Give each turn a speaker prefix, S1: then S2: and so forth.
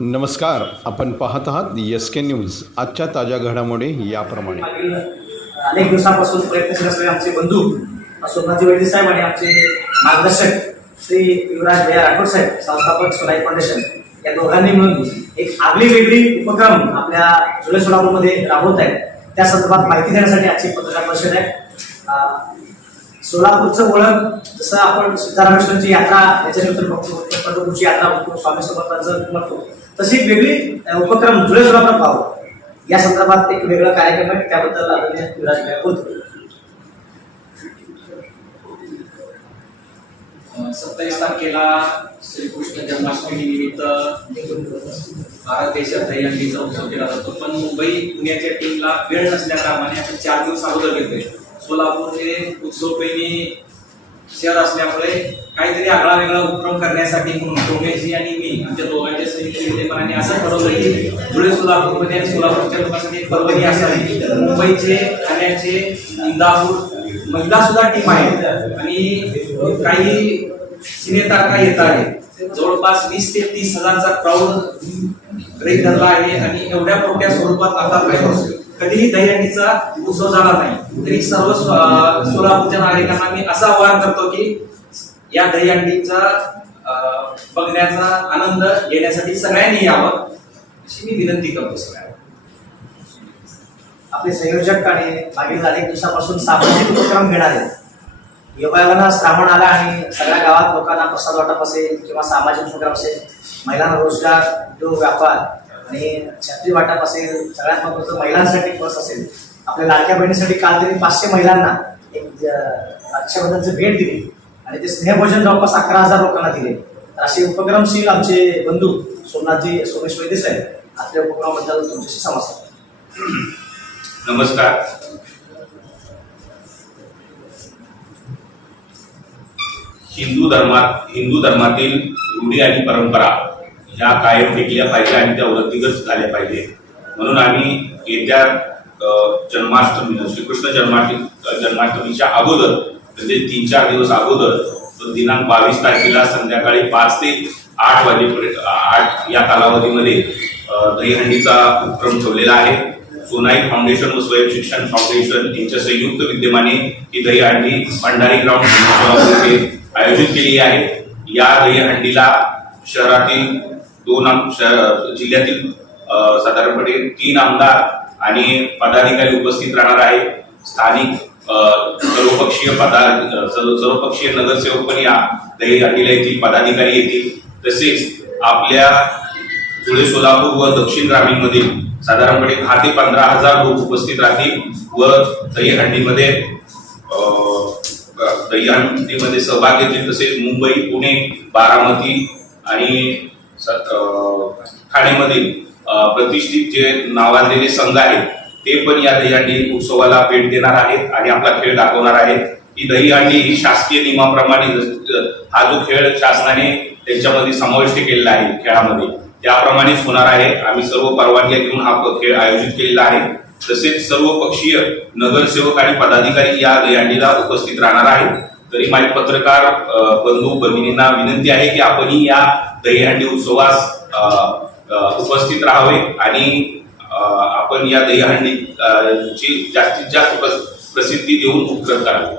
S1: नमस्कार आपण पाहत आहात एस के न्यूज आजच्या ताज्या घडामोडी याप्रमाणे.
S2: अनेक दिवसांपासून प्रयत्नशील असलेले आमचे बंधू सोमनाथजी वैद्य साहेब आणि आमचे मार्गदर्शक श्री युवराज भैया राठोड साहेब संस्थापक सोलाई फाउंडेशन या दोघांनी मिळून एक आगळी वेगळी उपक्रम आपल्या जुलै सोलापूरमध्ये राबवत आहेत. त्या संदर्भात माहिती देण्यासाठी आजची पत्रकार परिषद आहे. सोलापूरचं ओळख जसं आपण सिद्धारामेश्वरची यात्रा याच्यानंतर बघतो पंढरपूरची यात्रा बघतो स्वामी समर्थांचं बघतो. तशी वेगळी उपक्रम जुलै सोलापूर व्हावं या संदर्भात एक वेगळा कार्यक्रम आहे त्याबद्दल आदरणीय युवराज बोलतो
S3: सत्तावीस तारखेला श्रीकृष्ण जन्माष्टमी निमित्त भारत देशात दहीहंडीचा उत्सव केला जातो. पण मुंबई पुण्याच्या टीमला वेळ नसल्या कारणाने आपण चार दिवस अगोदर घेतोय सोलापूर हे उत्सवप्रेमी शहर असल्यामुळे काहीतरी आगळा वेगळा उपक्रम करण्यासाठी म्हणून सोमेशजी आणि मी आमच्या दोघांच्या संयुक्त विद्यमानाने असं ठरवलं की धुळे सोलापूरमध्ये आणि सोलापूरच्या लोकांसाठी एक पर्वणी असावी. मुंबईचे ठाण्याचे इंदापूर महिला सुद्धा टीम आहे आणि काही सिनेतारका येत आहे जवळपास वीस ते तीस हजारचा क्राऊड ब्रेक धरला आहे आणि एवढ्या मोठ्या स्वरूपात आता कधीही दहीहंडीचा उत्सव झाला नाही. तरी सर्व सोलापूरच्या नागरिकांना मी असं आवाहन करतो की या दहीहंडीचा अं, बघण्याचा आनंद घेण्यासाठी सगळ्यांनी यावं. अशी मी विनंती करतो सगळ्यांना.
S2: आपले संयोजक आणि मागील अनेक दिवसापासून सामाजिक उपक्रम घेणार आहेत योगायोगानं श्रावण आला आणि सगळ्या गावात लोकांना प्रसाद वाटप असेल किंवा सामाजिक उपक्रम असेल महिलांना रोजगार उद्योग व्यापार आणि छत्री वाटप असेल सगळ्यात महत्वाचं महिलांसाठी बस असेल. आपल्या लाडक्या बहिणीसाठी काल तरी पाचशे महिलांना एक रक्षाबंधनची भेट दिली आणि ते स्नेहभोजन जवळपास अकरा हजार लोकांना दिले. तर असे उपक्रमशील आमचे बंधू सोमनाथजी सोमेश वैद्य साहेब आपल्या उपक्रमाबद्दल तुमच्याशी समजतात
S4: नमस्कार. हिंदू धर्मात हिंदू धर्मातील रूढी आणि परंपरा ह्या कायम टिकल्या पाहिजे आणि त्या वृद्धिगत झाल्या पाहिजे. म्हणून आम्ही येत्या जन्माष्टमी श्रीकृष्ण जन्माष्टमी जन्माष्टमीच्या अगोदर म्हणजे तीन चार दिवस अगोदर दिनांक बावीस तारखेला संध्याकाळी पाच ते आठ वाजेपर्यंत आठ या कालावधीमध्ये दहीहंडीचा उपक्रम ठेवलेला आहे. सोनाई फाउंडेशन व स्वयं शिक्षण फाउंडेशन यांच्या संयुक्त विद्यमाने ही दहीहंडी भंडारी ग्राउंड आयोजित केली आहे. या दहीहंडीला शहरातील दोन आम- शह- जिल्ह्यातील साधारणपणे तीन आमदार आणि पदाधिकारी उपस्थित राहणार आहे स्थानिक सर्वपक्षीय पदा सर्वपक्षीय नगरसेवक पण या दहीहंडीला येथील पदाधिकारी येतील. तसेच आपल्या धुळे सोलापूर व दक्षिण ग्रामीणमधील साधारणपणे दहा ते पंधरा हजार लोक उपस्थित राहतील व दहीहंडीमध्ये दह्यामध्ये सहभाग घेतले तसेच मुंबई पुणे बारामती आणि ठाणेमधील प्रतिष्ठित जे नावाजलेले संघ आहेत ते पण या दहीहंडी उत्सवाला भेट देणार आहेत आणि आपला खेळ दाखवणार आहेत. ही दहीहंडी ही शासकीय नियमाप्रमाणे हा जो खेळ शासनाने त्यांच्यामध्ये समाविष्ट केलेला आहे खेळामध्ये त्याप्रमाणेच होणार आहे. आम्ही सर्व परवानग्या घेऊन हा खेळ आयोजित केलेला आहे. तसेच सर्व पक्षीय नगरसेवक आणि पदाधिकारी या दहीहंडीला उपस्थित राहणार आहेत. तरी माझे पत्रकार बंधू भगिनींना विनंती आहे की आपणही या दहीहंडी उत्सवास उपस्थित राहावे आणि आपण या दहीहंडी ची जास्तीत जास्त प्रस- प्रसिद्धी देऊन उपक्रम करावे.